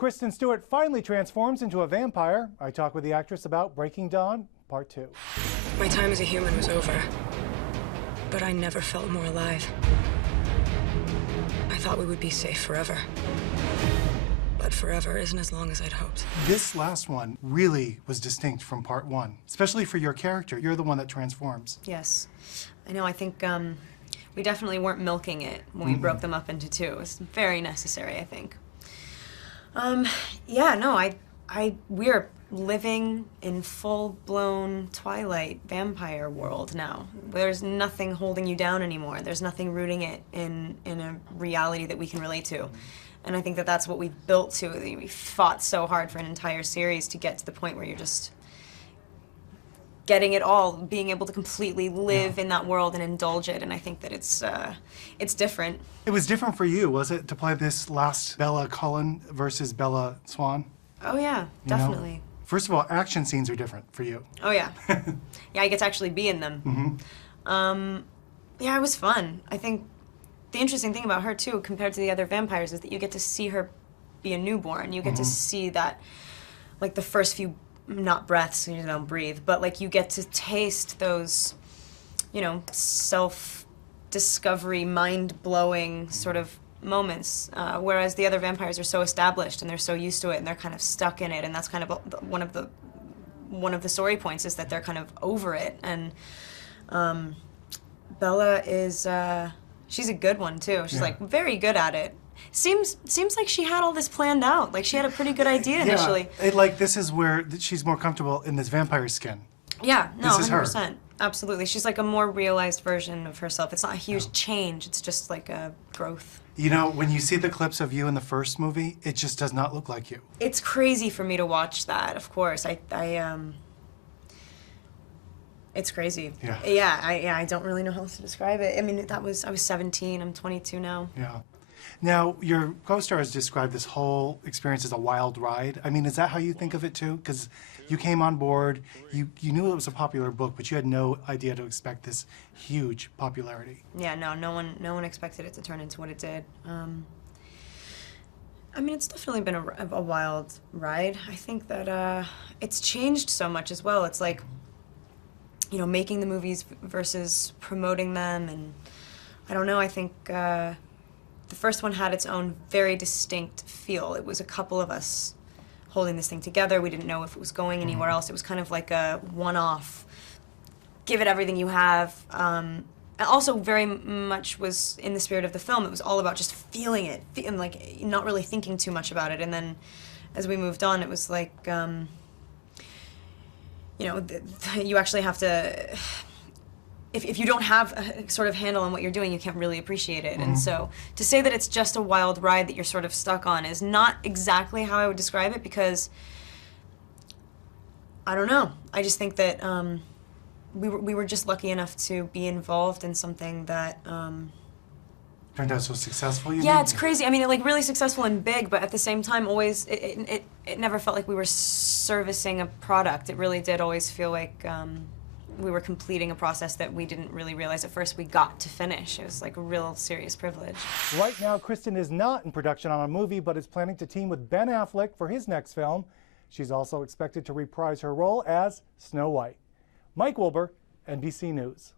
Kristen Stewart finally transforms into a vampire. I talk with the actress about Breaking Dawn, Part 2. My time as a human was over, but I never felt more alive. I thought we would be safe forever. But forever isn't as long as I'd hoped. This last one really was distinct from Part 1, especially for your character. You're the one that transforms. Yes. I know, I think we definitely weren't milking it when we broke them up into two. It was very necessary, I think. Yeah, no, we're living in full-blown Twilight vampire world now. There's nothing holding you down anymore. There's nothing rooting it in a reality that we can relate to. And I think that that's what we've built to. We fought so hard for an entire series to get to the point where you're just getting it all, being able to completely live in that world and indulge it. And I think that it's different. It was different for you, was it, to play this last Bella Cullen versus Bella Swan? Oh yeah, definitely. You know? First of all, action scenes are different for you. Oh yeah. Yeah, I get to actually be in them. Yeah, it was fun. I think the interesting thing about her too, compared to the other vampires, is that you get to see her be a newborn. You get to see that, like the first few, not breaths, you don't breathe, but like you get to taste those, you know, self-discovery, mind-blowing sort of moments, whereas the other vampires are so established and they're so used to it and they're kind of stuck in it, and that's kind of one of the story points, is that they're kind of over it. And Bella is she's a good one too. She's like very good at it. Seems like she had all this planned out. Like she had a pretty good idea initially. Like this is where she's more comfortable in this vampire skin. Yeah, no, this is 100%. Her. Absolutely. She's like a more realized version of herself. It's not a huge change. It's just like a growth. You know, when you see the clips of you in the first movie, it just does not look like you. It's crazy for me to watch that, of course. It's crazy. Yeah. I don't really know how else to describe it. I mean, I was 17, I'm 22 now. Yeah. Now, your co-stars described this whole experience as a wild ride. I mean, is that how you think of it too? Because you came on board, you knew it was a popular book, but you had no idea to expect this huge popularity. Yeah, no one expected it to turn into what it did. I mean, it's definitely been a wild ride. I think that it's changed so much as well. It's like, you know, making the movies versus promoting them, and I don't know, I think the first one had its own very distinct feel. It was a couple of us holding this thing together. We didn't know if it was going anywhere else. It was kind of like a one-off, give it everything you have. And also very much was in the spirit of the film. It was all about just feeling it, and like not really thinking too much about it. And then as we moved on, it was like, you know, you actually have to, if you don't have a sort of handle on what you're doing, you can't really appreciate it. And so to say that it's just a wild ride that you're sort of stuck on is not exactly how I would describe it, because I don't know. I just think that we were just lucky enough to be involved in something that turned out so successful. You yeah, mean? It's crazy. I mean, like really successful and big, but at the same time, always it never felt like we were servicing a product. It really did always feel like we were completing a process that we didn't really realize at first we got to finish. It was like a real serious privilege. Right now, Kristen is not in production on a movie, but is planning to team with Ben Affleck for his next film. She's also expected to reprise her role as Snow White. Mike Wilbur, NBC News.